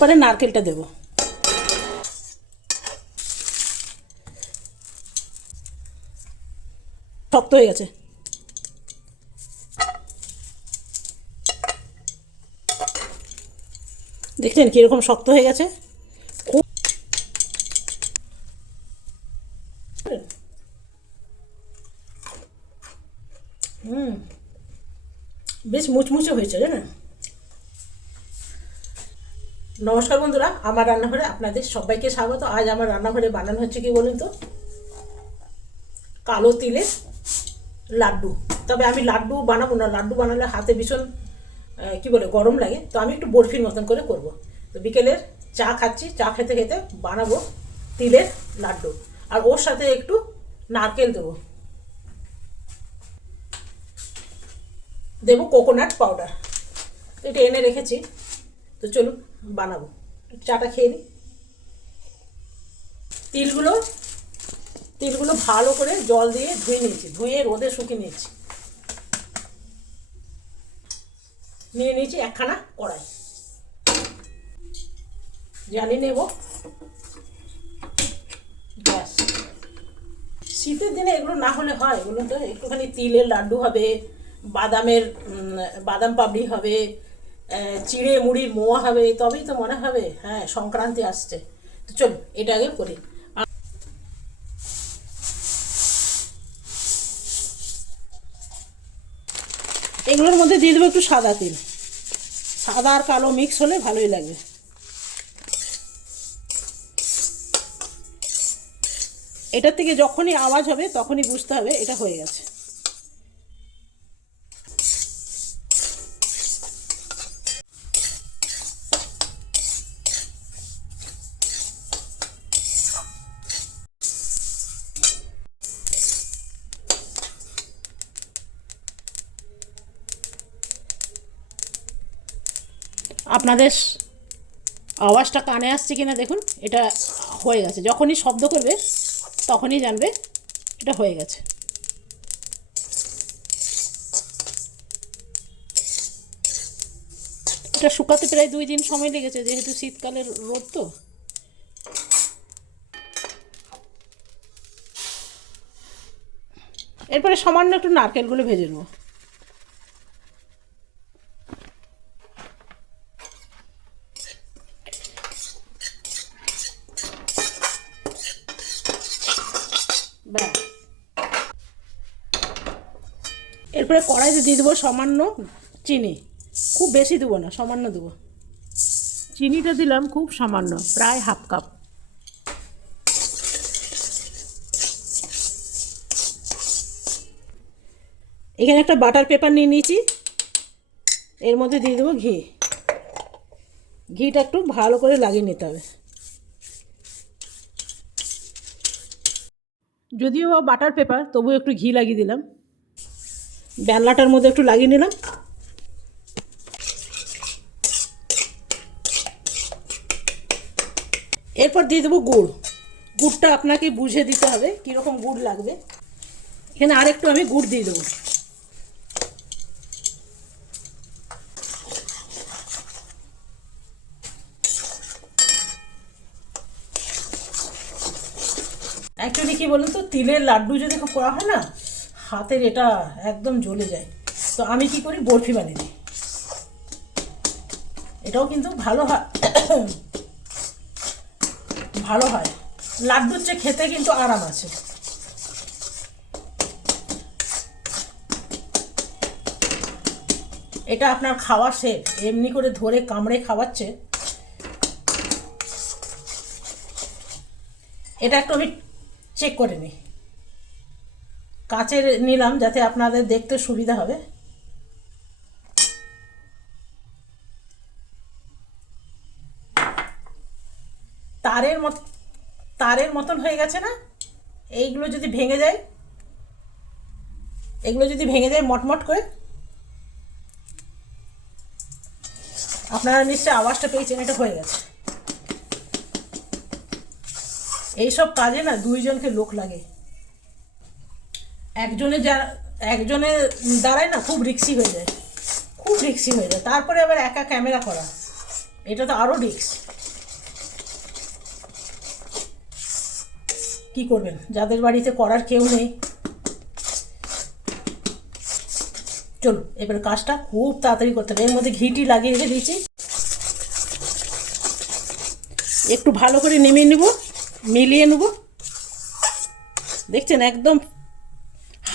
পরে নারকেলটা দেব। শক্ত হয়ে গেছে। দেখছেন কীরকম শক্ত হয়ে গেছে? হুম, বেশ মুচমুচে হয়েছে, জানেন? নমস্কার বন্ধুরা, আমার রান্নাঘরে আপনাদের সবাইকে স্বাগত। আজ আমার রান্নাঘরে বানানো হচ্ছে কি বলুন তো? কালো তিলের লাড্ডু। তবে আমি লাড্ডু বানাবো না, লাড্ডু বানালে হাতে ভীষণ কি বলে, গরম লাগে। তো আমি একটু বরফির মতন করে করব। তো বিকেলের চা খাচ্ছি, চা খেতে খেতে বানাবো তিলের লাড্ডু। আর ওর সাথে একটু নারকেল দেবো। দেবো কোকোনাট পাউডার এটা এনে রেখেছি। তো চলুন, বানাবো। চাটা খেয়ে নিই। তিলগুলো তিলগুলো ভালো করে জল দিয়ে ধুয়ে নিয়েছি, ধুয়ে রোদে শুকিয়ে নিয়েছি। নিয়ে নিয়েছি একখানা কড়াই। জানি নেব। ব্যাস। শীতের দিনে এগুলো না হলে হয়, বলুন তো, একটুখানি তিলের লাড্ডু হবে, বাদামের বাদাম পাপড়ি হবে চিড়ে মুড়ির মোয়া হবে, তবেই তো মনে হবে হ্যাঁ সংক্রান্তি আসছে। তো চলুন, এটা আগে করি। এগুলোর মধ্যে দিয়ে দেবো একটু সাদা তিল। সাদা আর কালো মিক্স হলে ভালোই লাগবে এটার থেকে যখনই আওয়াজ হবে, তখনই বুঝতে হবে, এটা হয়ে গেছে। আপনাদের আওয়াজটা কানে আসছে কিনা দেখুন, এটা হয়ে গেছে। যখনই শব্দ করবে, তখনই জানবে এটা হয়ে গেছে। এটা শুকাতে প্রায় দুই দিন সময় লেগেছে, যেহেতু শীতকালের রোদ তো। এরপরে সামান্য একটু নারকেলগুলো ভেজে নেব ব্যাস এরপরে কড়াইতে দিয়ে দেবো সামান্য চিনি। খুব বেশি দেবো না সামান্য দেবো। চিনিটা দিলাম খুব সামান্য প্রায় হাফ কাপ। এখানে একটা বাটার পেপার নিয়ে নিয়েছি। এর মধ্যে দিয়ে দেবো ঘি। ঘিটা একটু ভালো করে লাগিয়ে নিতে হবে। যদিও বাটার পেপার তবু একটু ঘি লাগিয়ে দিলাম। বেলনাটার মধ্যে একটু লাগিয়ে নিলাম। এরপর দিয়ে দেবো গুড়। গুড়টা আপনাকে বুঝে দিতে হবে কীরকম গুড় লাগবে। এখানে আরেকটু আমি গুড় দিয়ে দেবো। অ্যাকচুয়ালি কি বলুন তো, তিলের লাড্ডু যদি করা হয় না হাতের এটা একদম জ্বলে যায়। তো আমি কি করি? বরফি বানিয়ে দিই। এটাও কিন্তু ভালো হয়। ভালো হয়। লাড্ডুর চেয়ে খেতে কিন্তু আরাম আছে। এটা আপনার খাওয়া শেষ এমনি করে ধরে কামড়ে খাওয়াচ্ছে। এটা একটু আমি চেক করে নিই। কাচের নিলাম যাতে আপনাদের দেখতে সুবিধা হবে। তারের মত, তারের মতন হয়ে গেছে না? এইগুলো যদি ভেঙে যায়, এগুলো যদি ভেঙে যায় মটমট করে, আপনারা নিশ্চয়ই আওয়াজটা পেয়েছেন, এটা হয়ে গেছে। এইসব কাজে না দুইজনকে লোক লাগে। একজনে যা একজনের দাঁড়ায় না, খুব রিক্সি হয়ে যায়। খুব রিক্সি হয়ে যায়। তারপরে আবার একা ক্যামেরা করা। এটা তো আরও রিক্স। কি করবেন? যাদের বাড়িতে করার কেউ নেই। চলুন, এবার কাজটা খুব তাড়াতাড়ি করতে হবে। এর মধ্যে ঘিটি লাগিয়ে রেখে দিয়েছি। একটু ভালো করে নেমে নেব, মিলিয়ে নেব। দেখছেন, একদম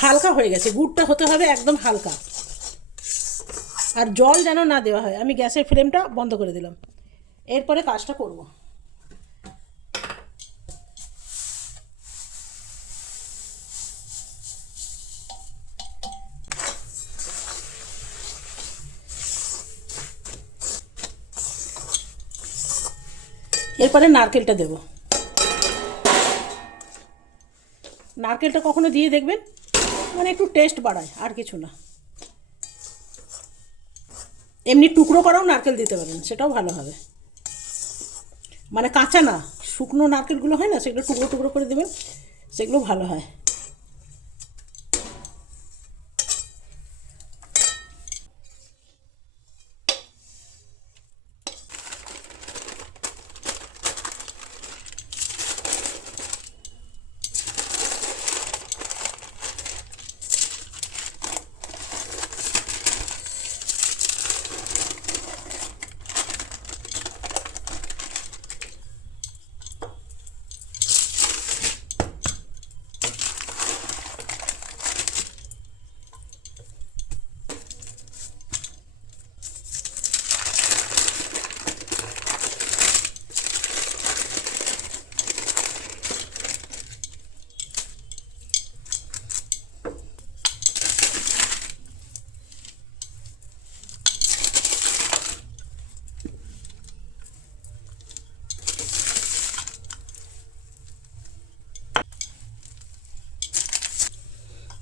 হালকা হয়ে গেছে, গুড়টা হতে হবে একদম হালকা। আর জল যেন না দেওয়া হয়, আমি গ্যাসের ফ্লেমটা বন্ধ করে দিলাম। এরপরে কাজটা করব। এরপরে নারকেলটা দেব। নারকেলটা কখনো দিয়ে দেখবেন? মানে একটু টেস্ট বাড়ায়, আর কিছু না। এমনি টুকরো করাও নারকেল দিতে পারেন, সেটাও ভালো হবে। মানে কাঁচা না, শুকনো নারকেলগুলো হয় না, সেগুলো টুকরো টুকরো করে দেবেন, সেগুলো ভালো হয়।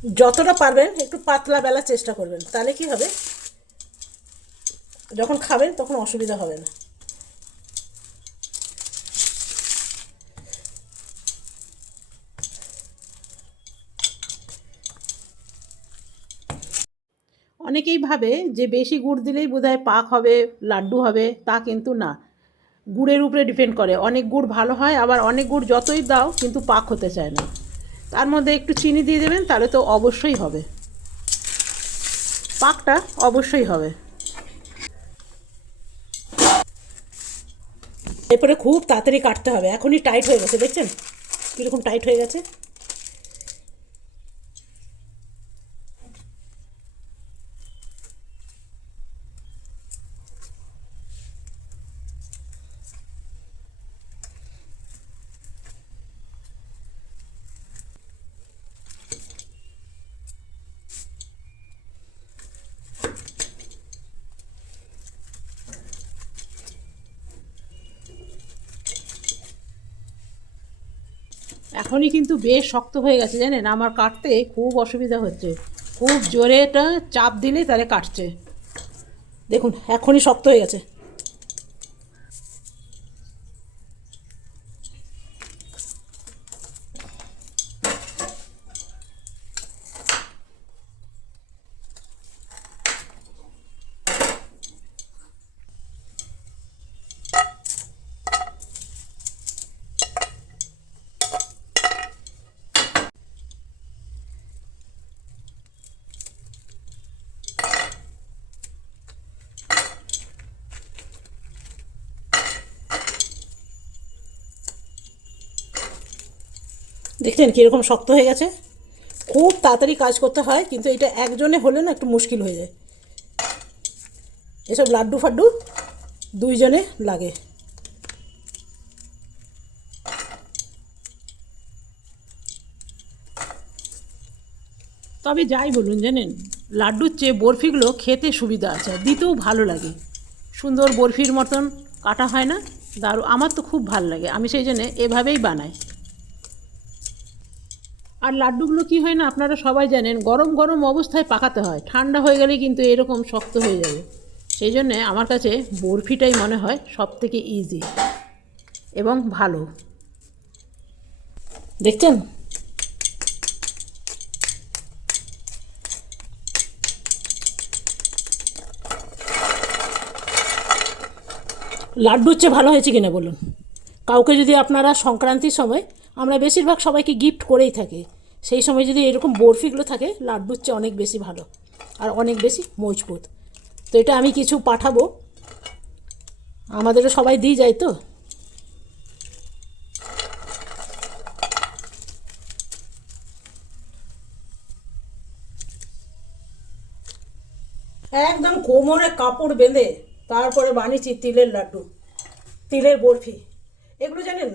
যতটা পারবেন, একটু পাতলা বেলার চেষ্টা করবেন। তাহলে কি হবে? যখন খাবেন, তখন অসুবিধা হবে না। অনেকেই ভাবে যে বেশি গুড় দিলেই বোধহয় পাক হবে, লাড্ডু হবে, তা কিন্তু না। গুড়ের উপরে ডিপেন্ড করে। অনেক গুড় ভালো হয়, আবার অনেক গুড় যতই দাও, কিন্তু পাক হতে চায় না। তার মধ্যে একটু চিনি দিয়ে দেবেন, তাহলে তো অবশ্যই হবে। পাকটা অবশ্যই হবে। এরপরে খুব তাড়াতাড়ি কাটতে হবে। এখনই টাইট হয়ে গেছে, দেখছেন? কীরকম টাইট হয়ে গেছে? এখনই কিন্তু বেশ শক্ত হয়ে গেছে, জানেন? আমার কাটতে খুব অসুবিধা হচ্ছে। খুব জোরে এটা চাপ দিলে তাহলে কাটছে। দেখুন, এখনই শক্ত হয়ে গেছে। দেখছেন কীরকম শক্ত হয়ে গেছে? খুব তাড়াতাড়ি কাজ করতে হয়, কিন্তু এটা একজনে হলে না একটু মুশকিল হয়ে যায়। এসব লাড্ডু ফাড্ডু দুইজনে লাগে। তবে যাই বলুন, জানেন, লাড্ডুর চেয়ে বরফিগুলো খেতে সুবিধা আছে দিতেও ভালো লাগে। সুন্দর বরফির মতন কাটা হয় না, দারু, আমার তো খুব ভালো লাগে, আমি সেই জন্যে এভাবেই বানাই। আর লাড্ডুগুলো কি হয় না, আপনারা সবাই জানেন, গরম গরম অবস্থায় পাকাতে হয়। ঠান্ডা হয়ে গেলে কিন্তু এরকম শক্ত হয়ে যাবে। সেই জন্যে আমার কাছে বরফিটাই মনে হয় সব থেকে ইজি এবং ভালো। দেখছেন? লাড্ডুর চেয়ে ভালো হয়েছে কিনা বলুন। কাউকে যদি আপনারা সংক্রান্তির সময় আমরা বেশিরভাগ সবাইকে গিফট করেই থাকি। সেই সময় যদি এরকম বরফিগুলো থাকে, লাড্ডুর চেয়ে অনেক বেশি ভালো আর অনেক বেশি মজবুত। তো এটা আমি কিছু পাঠাবো। আমাদেরও সবাই দিয়ে যায় তো। একদম কোমরে কাপড় বেঁধে তারপরে বানিয়েছি তিলের লাড্ডু, তিলের বরফি। এগুলো জানেন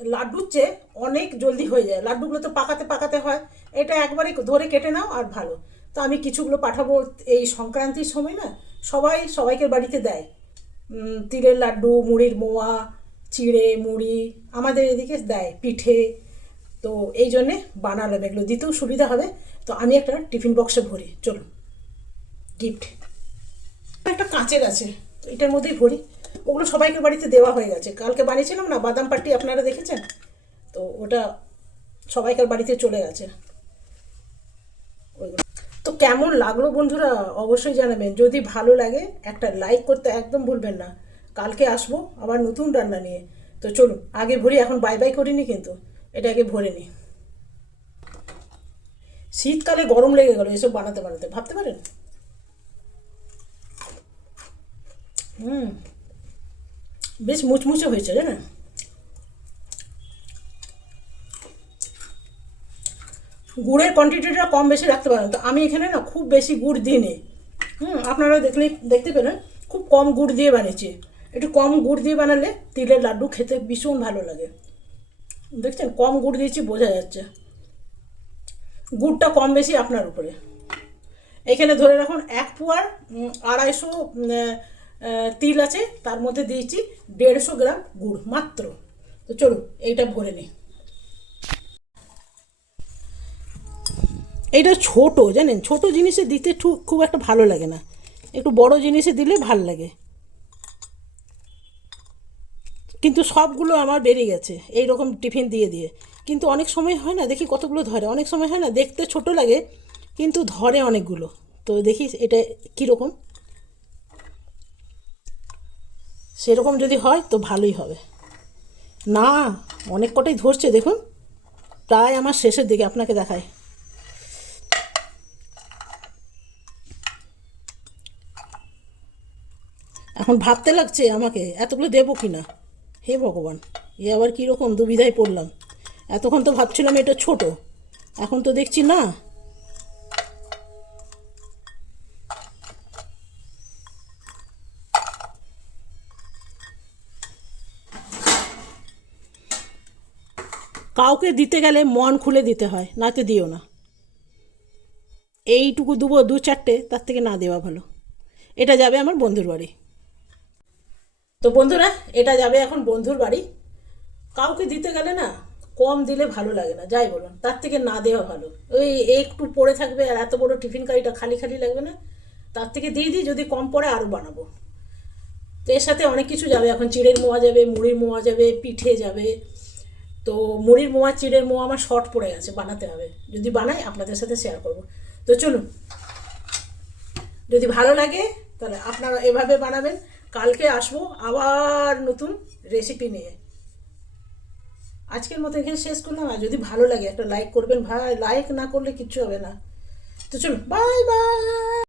লাড্ডুর চেয়ে অনেক জলদি হয়ে যায়। লাড্ডুগুলো তো পাকাতে পাকাতে হয়। এটা একবারে ধরে কেটে নাও আর ভালো। তো আমি কিছুগুলো পাঠাবো এই সংক্রান্তির সময় না, সবাই সবাইকে বাড়িতে দেয়। তিলের লাড্ডু, মুড়ির মোয়া, চিড়ে, মুড়ি আমাদের এদিকে দেয়, পিঠে। তো এই জন্যে বানালাম। এগুলো দিতেও সুবিধা হবে। তো আমি একটা টিফিন বক্সে ভরি। চলুন, গিফট। একটা কাঁচের আছে, তো এটার মধ্যেই ভরি। ওগুলো সবাইকে বাড়িতে দেওয়া হয়ে গেছে। কালকে বানিয়েছিলাম না, বাদাম পাটি আপনারা দেখেছেন? তো ওটা সবাইকার বাড়িতে চলে গেছে। তো কেমন লাগল বন্ধুরা? অবশ্যই জানাবেন। যদি ভালো লাগে, একটা লাইক করতে একদম ভুলবেন না। কালকে আসব আবার নতুন রান্না নিয়ে। তো চলুন, আগে ভরি এখন বাই বাই করিনি কিন্তু। এটা আগে ভরে নিই শীতকালে গরম লেগে গেল এসব বানাতে বানাতে। ভাবতে পারেন? হুম। বেশ মুচমুচে হয়েছে জানেন গুড়ের কোয়ান্টিটিটা কম বেশি রাখতে পারেন। তো আমি এখানে না খুব বেশি গুড় দিইনি। হুম আপনারা দেখলেই দেখতে পেলেন, খুব কম গুড় দিয়ে বানিয়েছি। একটু কম গুড় দিয়ে বানালে তিলের লাড্ডু খেতে ভীষণ ভালো লাগে। দেখছেন, কম গুড় দিয়েছি, বোঝা যাচ্ছে। গুড়টা কম বেশি আপনার উপরে। এখানে ধরে রাখুন এক পোয়ার আড়াইশো তিল আছে, তার মধ্যে দিয়েছি দেড়শো গ্রাম গুড় মাত্র। তো চলুন, এইটা ভরে নিই। এইটা ছোট, জানেন? ছোট জিনিসে দিতে খুব একটা ভালো লাগে না। একটু বড় জিনিসে দিলে ভালো লাগে। কিন্তু সবগুলো আমার বেরিয়ে গেছে এই রকম টিফিন দিয়ে দিয়ে। কিন্তু অনেক সময় হয় না, দেখি কতগুলো ধরে। অনেক সময় হয় না, দেখতে ছোট লাগে, কিন্তু ধরে অনেকগুলো। তো দেখি এটা কীরকম? সেরকম যদি হয় তো ভালোই হবে। না, অনেক কটাই ধরছে, দেখুন। প্রায় আমার শেষের দিকে আপনাকে দেখায় এখন ভাবতে লাগছে আমাকে, এতগুলো দেবো কি না হে ভগবান, এ আবার কীরকম দুবিধায় পড়লাম। এতক্ষণ তো ভাবছিলাম এটা ছোট। এখন তো দেখছি না কাউকে দিতে গেলে মন খুলে দিতে হয়, নাতে দিও না। এইটুকু দেবো, দু চারটে, তার থেকে না দেওয়া ভালো। এটা যাবে আমার বন্ধুর বাড়ি। তো বন্ধুরা, এটা যাবে এখন বন্ধুর বাড়ি। কাউকে দিতে গেলে না, কম দিলে ভালো লাগে না, যাই বলুন, তার থেকে না দেওয়া ভালো। ওই একটু পড়ে থাকবে আর এত বড় টিফিন কারিটা খালি খালি লাগবে না, তার থেকে দিয়ে দিই, যদি কম পড়ে আরও বানাবো। তো এর সাথে অনেক কিছু যাবে, এখন চিড়ের মোয়া যাবে, মুড়ির মোয়া যাবে, পিঠে যাবে তো মুড়ির মোয়া, চিড়ের মোয়া আমার শর্ট পড়ে গেছে, বানাতে হবে। যদি বানাই, আপনাদের সাথে শেয়ার করব। তো চলুন। যদি ভালো লাগে, তাহলে আপনারা এভাবে বানাবেন। কালকে আসব আবার নতুন রেসিপি নিয়ে। আজকের মতো এখানে শেষ করলাম। আর যদি ভালো লাগে, একটা লাইক করবেন। ভাই লাইক না করলে কিচ্ছু হবে না। তো চলুন বাই বাই